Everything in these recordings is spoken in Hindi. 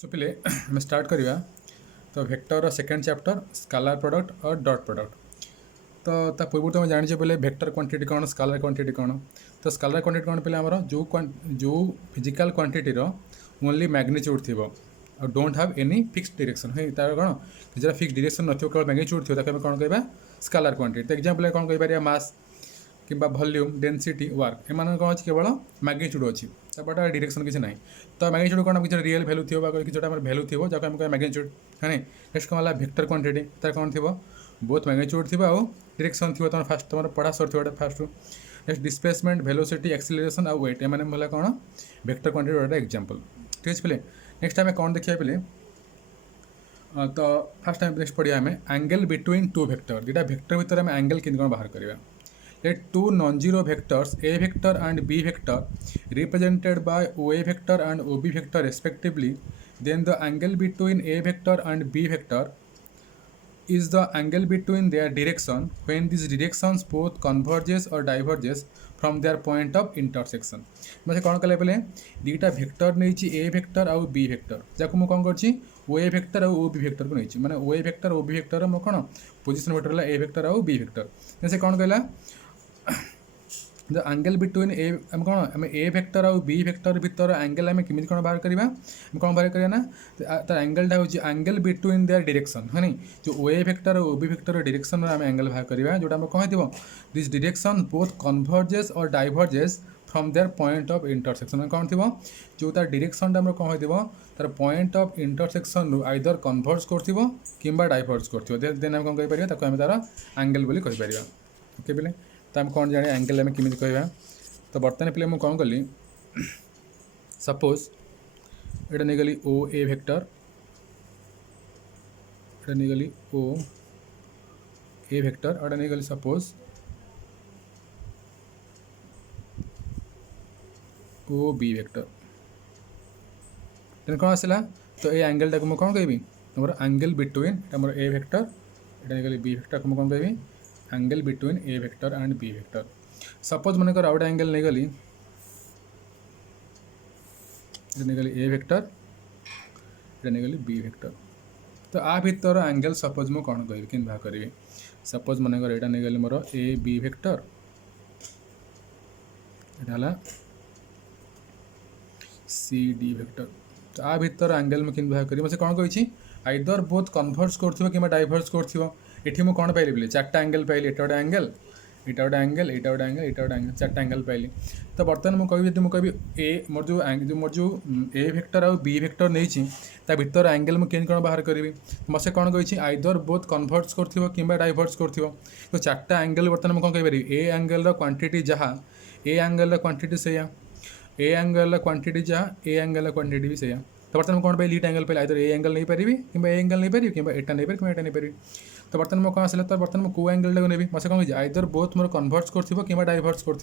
सो पहले आम स्टार्ट करवा तो vector second chapter scalar product और डॉट प्रोडक्ट। तो पूर्व तुम जाने बोले वेक्टर क्वांटिटी कौन स्केलर क्वांटिटी कौन। तो स्केलर क्वांटिटी कौन पे आमर जो फिजिकल क्वांटिटी ओनली मैग्नीट्यूड थी और don't have any fix direction है तार कौन कि फिक्स डायरेक्शन न केवल मैग्नीट्यूड थी ताकि कौन कह स्केलर क्वांटिटी। तो एग्जांपल कौन कह मास कि वॉल्यूम डेंसिटी वर्क एम कौन अच्छी केवल मैग्नीट्यूड अच्छी बट डायरेक्शन किसी ना। तो मैग्नीट्यूड कौन किसी रियल भैल्यू थी किसी भैल्यू थी जहाँ आम कह मैग्नीट्यूड है नहीं। नेक्स्ट कौन है वेक्टर क्वांटिटी तार कौन थी बोथ मैग्नीट्यूड थी डायरेक्शन थी तुम फास्ट तुम पढ़ा sir fast. Next displacement velocity acceleration और वेट एम कौन वेक्टर क्वांटिटी गोटे एग्जांपल। ठीक है पे नेक्स्ट आम कौन देखिए पे तो फास्ट टाइम नेक्स्ट पढ़िया आम एंगल बिटवीन टू वेक्टर दुटा वेक्टर भितर आम एंगल कि बाहर करवा। Let two non-zero vectors A vector and B vector represented by OA vector and OB vector respectively, then the angle between A vector and B vector is the angle between their direction when these directions both converges or diverges from their point of intersection। मतलब कौन कले बोले दुटा वेक्टर नहीं ए वेक्टर आउ बी वेक्टर जहाँ मुझे कौन कर OA वेक्टर आउ OB वेक्टर को नहीं माने OA वेक्टर OB वेक्टर मो कौन पोजिशन वेक्टर है A वेक्टर आउ B वेक्टर से कौन कहला द एंगल बिटवीन ए आम कौन आम ए वेक्टर आउ बी वेक्टर भितर एंगल आम केमी कौन बाहर करवा कौन बाहर करवा ना तार एंगलटा हूँ एंगल बिटवीन देयर डायरेक्शन है नहीं जो ओ ए वेक्टर और ओबी वेक्टर डायरेक्शन आम एंगल बाहर करवा जोटा आम कौन थी दिस डायरेक्शन बोथ कन्वर्जेस और diverges from their point of intersection कौन थी जो तार डायरेक्शन आम कौन हो तार पॉइंट ऑफ इंटरसेक्शन रु आइदर कन्वर्ज कर डाइवर्ज कर देन आम कौन कहीपर आम तार एंगल बोली कहीपर। ओके पे तो आम कौन जाने एंगल आम केमी कह। तो बर्तमान पे मुझे कौन कली सपोज ये नहीं गली ओ ए वेक्टर ये नहीं गली ओ ए वेक्टर और नहीं गली suppose O B vector then कौन आसला। तो ये एंगल टाक कौन कहि तुम एंगल बिटवीन मोर ए वेक्टर ये नहीं गली बी वेक्टर को कौन कहि angle between A vector and B vector. Suppose मन कर आउट एंगल नहीं गली नहीं गली ए वेक्टर ये नहीं गली बी वेक्टर। तो आ भितर एंगल सपोज मुझे कौन कह कि बाहर करी सपोज मन कर यहाँ नहीं गली मोर ए बी वेक्टर है सी डी वेक्टर। तो आ भितर एंगल में कि बाहर करी मुझे कौन कही आइदर बोथ कन्वर्ज कर डाइवर्ज कर ये मुझे कौन पाइली बोले चार्टा एंगल पाइली एटा गोटे एंगल इटा गोटे एंगल इटा गोटे एंगल इटा गोटे एंगल चार्टा एंगल पाइली। तो बर्तमान मुझे कह ए मोर जो ए वेक्टर आउ बी वेक्टर नहीं भितर एंगल मुझे कौन बाहर करी मसे कौन कही आइदर बोथ कन्वर्ज कर डाइवर्ज कर। तो चार्टा एंगल बर्तमान मुझे कौन कहीपर ए एंगल क्वांटिटी जहाँ ए एंगल क्वांटिटी से ए एंगल क्वांटिटी जहाँ ए एंगल क्वांटिटी भी से। तो बर्तमान कौन पाइली एंगल पाइली आइदर ए एंगल नहीं पारि कि ए एंगल नहीं पारि कि एटा नहीं पारि कि एटा नहीं पारि। तो बर्तमान मैं कौन आसा तो बर्तमान मैं कौ एंगल टाक नेबी मसे कौन कही आइदर बोथ मोर कन्वर्ज कर डाइवर्ज कर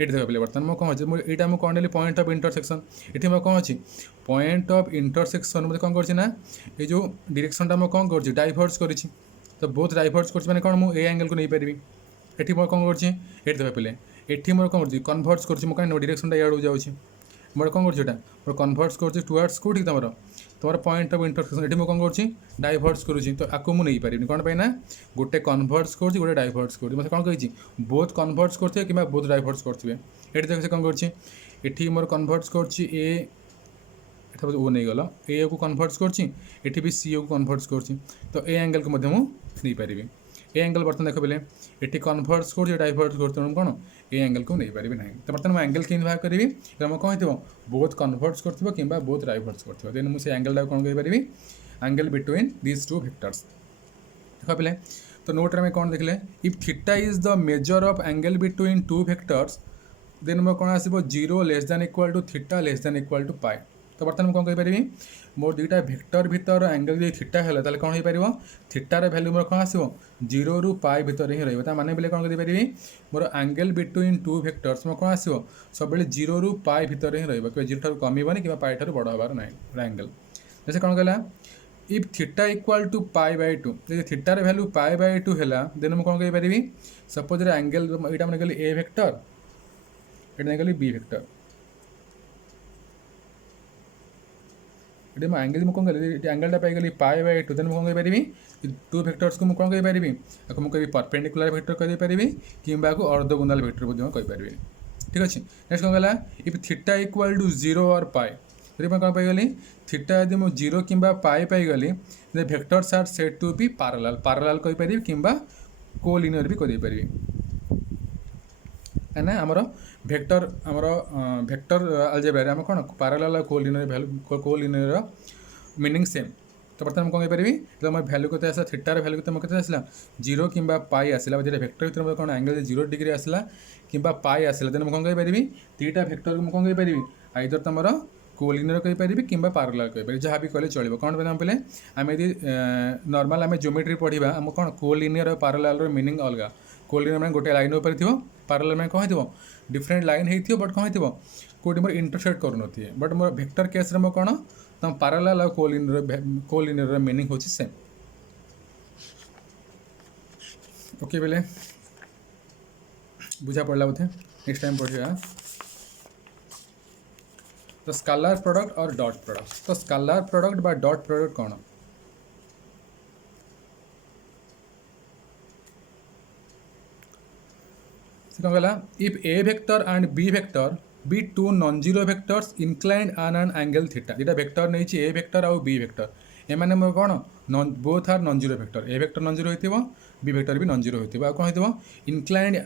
ये देख पे बर्तमान मैं कौन अच्छे यहाँ मुझे कौन पॉइंट ऑफ इंटरसेक्शन ये मैं कौन अच्छी पॉइंट ऑफ इंटरसेक्शन मुझे कौन करना ये जो डायरेक्शनटा मैं कौन कर डाइवर्ज कर। तो बोथ डाइवर्ज कर कौन मुझे ए एंगल को नहीं पारि ये मैं कौन कर देख पे ये मोर कौन कर कन्वर्ज कर कहीं डायरेक्शनटा इड़ जाऊँगी मोर कौन कर मोर कन्वर्ज कर टुवर्ड्स कौटी तुम तुम पॉइंट ऑफ इंटरसेक्शन ये मुझे कौन कर डाइवर्ज करुँच। तो आपको मुझे नहीं पारि कौन पाई ना गोटे कन्वर्ज कर गोटे डाइवर्ज कर मतलब कौन कही बोथ कन्वर्ज करते कि बोथ डाइवर्ज करेंगे ये देख से कौन कर मोर कन्वर्ज कर ओ नहीं गल ए को कन्वर्ज कर भी सी को कन्वर्ज कर। तो ए एंगल को नहीं पारि ए एंगल बर्तमान देख पे ये कन्वर्ज कर डाइवर्ज कर कौन ए एंगल को नहीं पारि ना। तो बर्तमान मुझे एंगल कि बाहर करी मैं कौन हो बोथ कन्वर्ज कर बोथ डाइवर्ज कर देन मुझे एंगल टाक कौन कहीपर angle between this two vectors देख पे। तो नोट में कौन देखले if theta is the measure of angle between two vectors then मैं कौन आसो 0 less than equal to theta less than equal to pi. तो बर्तमान कौन कहीपर मोर दुटा वेक्टर भितर एंगल जो थीटा है ताले कौन हो पार थीटार भैल्यू मोर कौन आसो 0 रु पाई भितर ही रहा माने बोले कौन करी more angle between two vectors मोर कौन आसो सब 0 रु पाई भितर ही रहा कि 0 ठार कमिबनी कि पाई ठार बड़ हबार ना एंगल जैसे कौन कहला if theta equal to pi by 2 जब थीटार भैल्यू पाई बाय 2 है देन मुझे कौन कहीपर सपोज एंगल यहाँ मैंने कहली ए वेक्टर ये कहली बी वेक्टर ये एंगल मुझे कौन करी एंगलटा पाई पाए बाय टू देन मुझे कही टू भेक्टर्स को मुझे कौन कही आपको मुझे परपेंडिकुलर भेक्टर कही कि अर्धगोनाल भेक्टर कहीपरि। ठीक अच्छे नेक्स्ट कौन है इफ थीटा इक्वल टू 0 और पाए यदि मैं कौन पाइगली थीटा यदि मुझे 0 कि पाए पाइगली vectors are said to be parallel parallel कहीपरि कि कोलिनियर भी कहीपरि है आमर भेक्टर आमर भेक्टर अलजेब्रा आम कौन parallel collinear value collinear meaning same. तो बर्तमान कौन कहीपरि तो मोर भैल्यू के आसला थीटार भैल्यू के आसला 0 कि पाई आसला भेक्टर भर कौन एंगल 0 डिग्री आसला कि पाई आसला देन कौन कहीपरि दुईटा भेक्टर को कौन कहीपरि आइदर तुम कोलिनियर कहीपरि कि पैरेलल कहीपरि जहाँ भी कहले चलो कौन पे आम यदि नॉर्मल आम ज्योमेट्री पढ़ा आम कौन कोलिनियर और पैरेलल मीनिंग अलग कोलिनियर मैंने गोटे लाइन उपर थी पैरेलल मैंने कौन हो डिफरेंट लाइन हो बट कौन हो कौटी मोर इंटरसेक्ट करूँ बट मोर भेक्टर केस रे मो कौन तुम पैरेलल और कोलिनियर मीनिंग हो सेम। ओके बेले बुझा पड़ा बोधे नेक्स्ट टाइम पढ़ा तो स्केलर प्रोडक्ट और डॉट प्रोडक्ट। तो स्केलर प्रोडक्ट बा डॉट प्रोडक्ट कौन कौन कहला if A vector and B vector be two non zero vectors inclined on an angle theta दुटा वेक्टर नहीं ए वेक्टर आउ बी वेक्टर एमाने कौन non both are non zero vector A vector non zero हो बी वेक्टर भी नॉन जीरो हो कौन हो inclined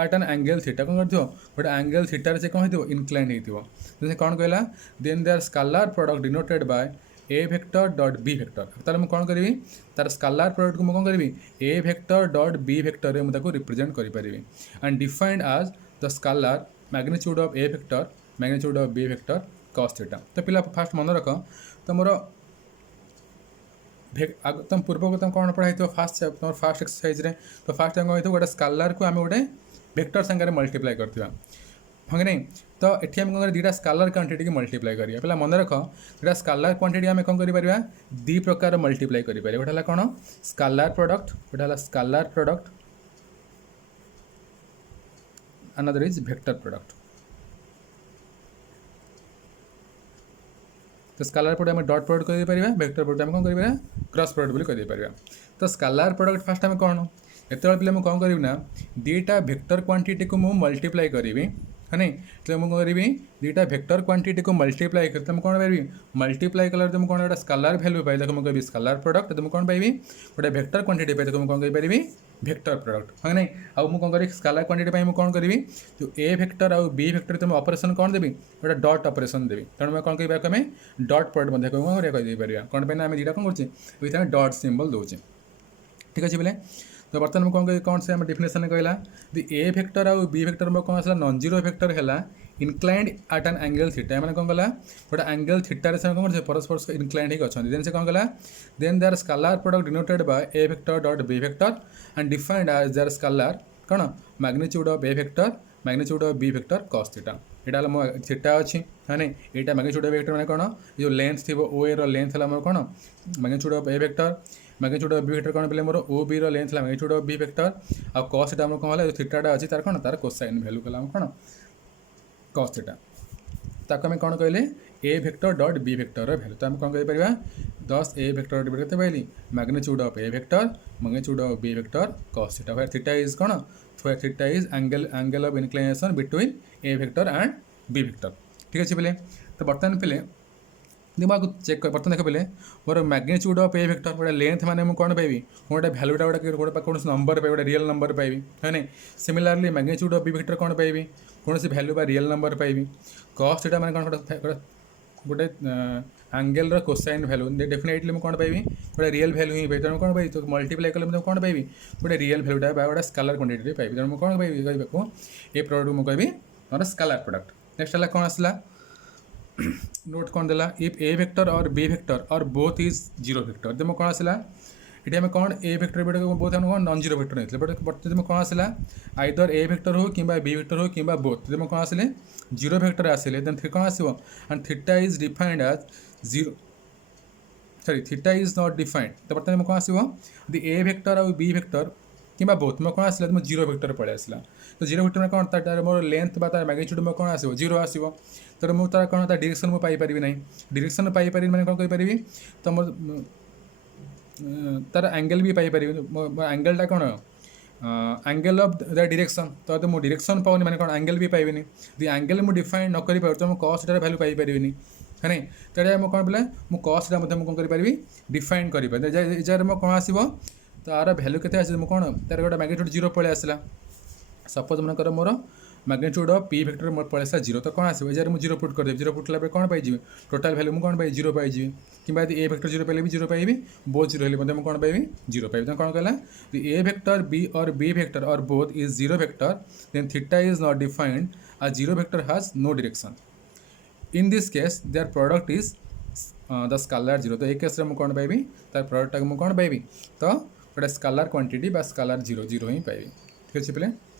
at an angle theta कौन कर गोटे एंगल थीटार से कौन हो इनक्लाइंड हो कौन कहला then they are scalar product denoted by A vector dot B vector तार मुझे कौन करी तार स्केलर प्रोडक्ट को कौन करी A vector dot B vector में मुझे रिप्रेजेंट करी and defined as the scalar magnitude of A vector magnitude of B vector cos theta. तो पिला फास्ट मन रख तुम तुम पूर्व को तुम कौन पढ़ाई फास्ट तुम फास्ट एक्सरसाइज रे तो फास्ट कौन हो गोटे स्केलर को आम गोटे वेक्टर संगे मल्टीप्लाई करवा हाँ कि नहीं तो ये आम कौन दुटा स्केलर क्वांटिटी की मल्टीप्लाई करिया पिला मन रख दुटा स्केलर क्वांटिटी आम कौन करिपरिबा दी प्रकार मल्टीप्लाई करिपरिबा गोटे हला कौन स्केलर प्रोडक्ट गोटे हला scalar product another is vector product. तो स्केलर प्रोडक्ट आम डॉट प्रोडक्ट कर पारिबा वेक्टर प्रोडक्ट आम कौन करिबा क्रॉस प्रोडक्ट बोली कर पारिबा। तो स्केलर प्रोडक्ट फास्ट आम कौन एत पे कौन करी ना दुटा वेक्टर क्वांटिटी को मुझे मल्टीप्लाई करी है नहीं तो मुझे करी दुटा वेक्टर क्वांटिटी को मल्टीप्लाई कर तुम कौन पाइबी मल्टीप्लाई कलर तुम कौन गोटे स्केलर वैल्यू पाई मुझे कह स्केलर प्रोडक्ट तुम कौन पाइबी गोटे वेक्टर क्वांटिटी पाई तुम कौन कही वेक्टर प्रोडक्ट हाँ नहीं आउ मुझे कौन करी स्केलर क्वांटिटी पाई मुझे कौन करी तो ए वेक्टर आउ बी वेक्टर तुम ऑपरेशन कौन देवी गोटे डॉट ऑपरेशन देवी तेणु मैं कौन कह आम डॉट प्रोडक्ट मध्य कौन कहीपर कौन पे आम दुटा कौन कर डॉट सिंबल दूचे। ठीक अच्छे बोले तो बर्तमान मुझे कौन से आम डिफिनेसन कहला दि ए वेक्टर आउ बी वेक्टर में कौन आसला नॉन जीरो वेक्टर है inclined at an angle theta मैंने कौन कला गोटे एंगल थीटार से कौन परस्पर इनक्लाइंड होकर अच्छा देन से कौन कला then they are scalar product denoted by A vector dot B vector and defined as their scalar कौन magnitude of A vector magnitude of B vector cos theta यहाँ मो थीटा अच्छी हाँ नहीं यहाँ मैग्नीट्यूड ऑफ वेक्टर मैंने कौन जो लेंथ थी ओ ए लेंथ है मोर कौन magnitude of A vector magnitude of B vector कौन पे मोर ओ बी लेंथ है मैग्नीट्यूड ऑफ बी वेक्टर आ cos थीटा कौन है थीटाटा अच्छी तार कौन तार कोसाइन वैल्यू कला कौन cos थीटा ताको आम कौन कहले A vector dot B vector value तो आम कौन कहीपर 10 ए वेक्टर डॉट के पाइली magnitude of A vector magnitude of B vector cos theta where theta is कौन where theta is angle of inclination between A vector and B vector. ठीक अच्छे पे तो बर्तमान पे दिमाग चेक कर बर्तमान देख पे मोर मैग्नीट्यूड ऑफ ए वेक्टर गोटे लेंथ मैंने मुझे कौन पाइबी गोटे भैल्यूटा गोटे कौन नंबर पाइबी गोटे रियल नंबर पाइबी है नहीं सिमिलारली मैग्नीट्यूड ऑफ बी वेक्टर कौन पाइबी कौन सी भैल्यू बा रियल नंबर पाइबी cos थीटा मैंने कौन गोटे एंगल कोसाइन वैल्यू डेफिनेटली मुझे कौन पाइबी गोटे रियल वैल्यू ही पाइबी तेणु कौन पाइबी तो मल्टीप्लाई कले मुझे कौन पाइबी गोटे रियल वैल्यूटा गोटे स्केलर क्वांटिटी पाइबी तेणु कौन पाइबी कहूँ ये प्रोडक्ट मुझे कहबी मोर स्केलर प्रोडक्ट। नेक्स्ट है कौन आसला नोट कौन देला इफ ए वेक्टर और बी वेक्टर और बोथ इज जीरो वेक्टर तो कौन आसला ये आम कौन ए वेक्टर बेटा बोथ आम कौन नॉन जीरो वेक्टर नहीं बट जब कौन आसला आइदर ए वेक्टर हो कि बी वेक्टर हो कि बोथ जब कौन आसिले जीरो वेक्टर आसिले देन कौन आसो and theta is defined as zero sorry theta is not defined तो बर्तमान कौन आसो दि ए वेक्टर और बी वेक्टर कि बोथ मो कौन आसला मो जीरो वेक्टर पड़े आसला तो जीरो वेक्टर कौन तार मोर लेंथ बा तार मैग्नीट्यूड मो कौन आसो जीरो आसो तो मुझे तार कौन तार डायरेक्शन मुझे पाइपर ना डायरेक्शन पाइपर मैंने कौन करी तो मोर तार एंगल भी पाइपर एंगलटा कौन एंगल ऑफ द डायरेक्शन तो मुझे डायरेक्शन पाऊनी मैंने कौन एंगल भी पाइबनी यदि एंगल मुझे डिफाइन न कर तो कॉस टार भैल्यू पाइपर है नहीं तेरे मुझे कौन बोले मुझे कॉस कौन करी डिफाइन कर मो कौन आसो तार भैल्यू के मुझे कौन तार गोटे मैग्नीट्यूड जीरो पड़े आसला सपोज मनकर मोर मैग्नीट्यूड ऑफ पी वेक्टर मोर पड़े आसला जीरो तो कौन आसो एजार मुझे जीरो पुट करदेवी जीरो पुट कला कौन पाइबी टोटाल भैल्यू मुझे कौन पाई जीरो पाइबी कि ए वेक्टर जीरो पाइले भी जीरो पाइबी बोथ जीरो हेल्ले मुझे कौन पाइबी जीरो पाइबी तो कौन कहला ए वेक्टर बी वेक्टर और both is zero vector then theta is not defined a zero vector has no direction in this case their product is the scalar zero तो एक केस में कौन पाइबी तार प्रोडक्ट मुझे कौन पाइबी तो गोटे स्केलर क्वांटिटी बा स्केलर जीरो जीरो ही पाइबी ठीक है पे